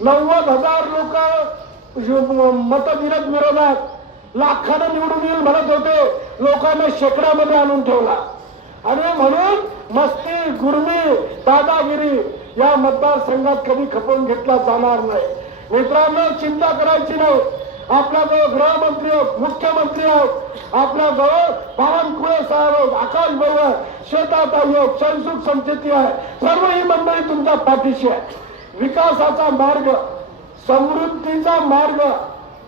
90,000 लोक मत दिलेत विरोधात, लाखानं निवडून येईल म्हणत होते, लोकांना शेकड्यामध्ये आणून ठेवला. आणि म्हणून मस्ती, गुरमी, दादागिरी या मतदारसंघात कधी खपवून घेतला जाणार नाही. मित्रांनो, चिंता करायची नाही. आपल्याजवळ गृहमंत्री आहोत, मुख्यमंत्री आहोत, आपल्याजवळ बावनकुळे साहेब आहोत, आकाश भाऊ आहे, शेताताई आहोत, संसुख संचेती आहे, सर्व ही मंडळी तुमच्या पाठीशी आहे. विकासाचा मार्ग, समृद्धीचा मार्ग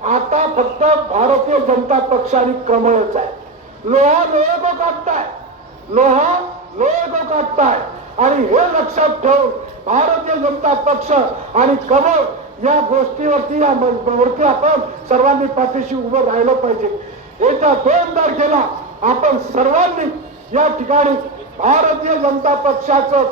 आता फक्त भारतीय जनता पक्ष आणि कमळच आहे. लोहा लोहे को काटताय, लोहा लोहे को काटताय. आणि हे लक्षात ठेवून भारतीय जनता पक्ष आणि कमळ या गोष्टीवरती आपण सर्वांनी पाठीशी उभं राहिलं पाहिजे. येत्या 2 तारखेला आपण सर्वांनी या ठिकाणी भारतीय जनता पक्षाचं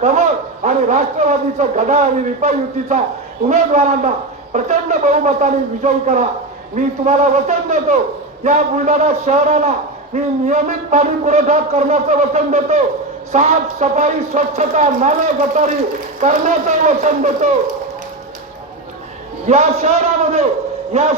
कमळ आणि राष्ट्रवादीचं घड्याळ आणि रिपाई युतीचा उमेदवारांना प्रचंड बहुमताने विजयी करा. मी तुम्हाला वचन देतो, या बुलढाणा शहराला मी नियमित पाणी पुरवठा करण्याचं वचन देतो, साफ सफाई, स्वच्छता, नाले गटारी करण्याचं वचन देतो. या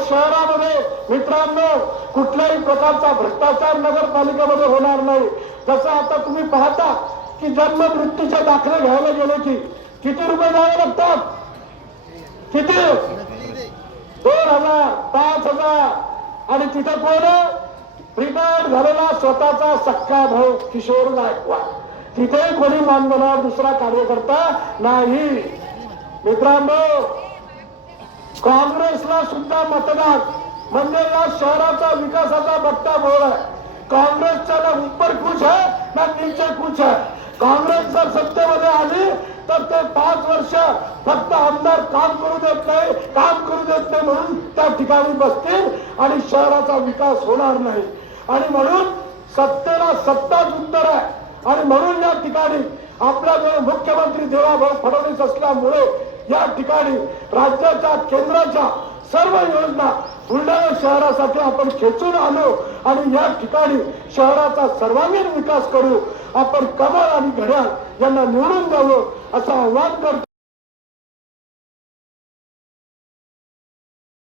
शहरामध्ये मित्रांनो कुठल्याही प्रकारचा भ्रष्टाचार नगरपालिकेमध्ये होणार नाही. जसं आता तुम्ही पाहता की जन्म मृत्यूचे दाखले घ्यायला गेले की किती रुपये द्यावे लागतात, किती 2,000, 5,000. आणि तिथं कोण रिटायर्ड झालेला स्वतःचा सख्खा भाऊ किशोर गायकवाड, तिथे कोणी मानधनावर दुसरा कार्यकर्ता नाही. मित्रांनो, काँग्रेसला सुद्धा मतदान म्हणजे या शहराचा विकासाचा बट्टा बोल आहे. काँग्रेसचा ना ऊपर कुछ है ना नीचे कुछ है. काँग्रेस जर सत्तेमध्ये आली तर ते 5 वर्ष फक्त आमदार काम करू देत नाही म्हणून त्या ठिकाणी बसतील आणि शहराचा विकास होणार नाही. आणि म्हणून सत्तेला सत्ताच उत्तर आहे. आणि म्हणून या ठिकाणी आपल्याजवळ मुख्यमंत्री देवेंद्र फडणवीस असल्यामुळे या ठिकाणी राज्याच्या केंद्राच्या सर्व योजना बुलढाणा शहरासाठी आपण खेचून आलो आणि या ठिकाणी शहराचा सर्वांगीण विकास करू. आपण कमळ आणि घड्याळ यांना निवडून द्यावं असं आवाहन करतो.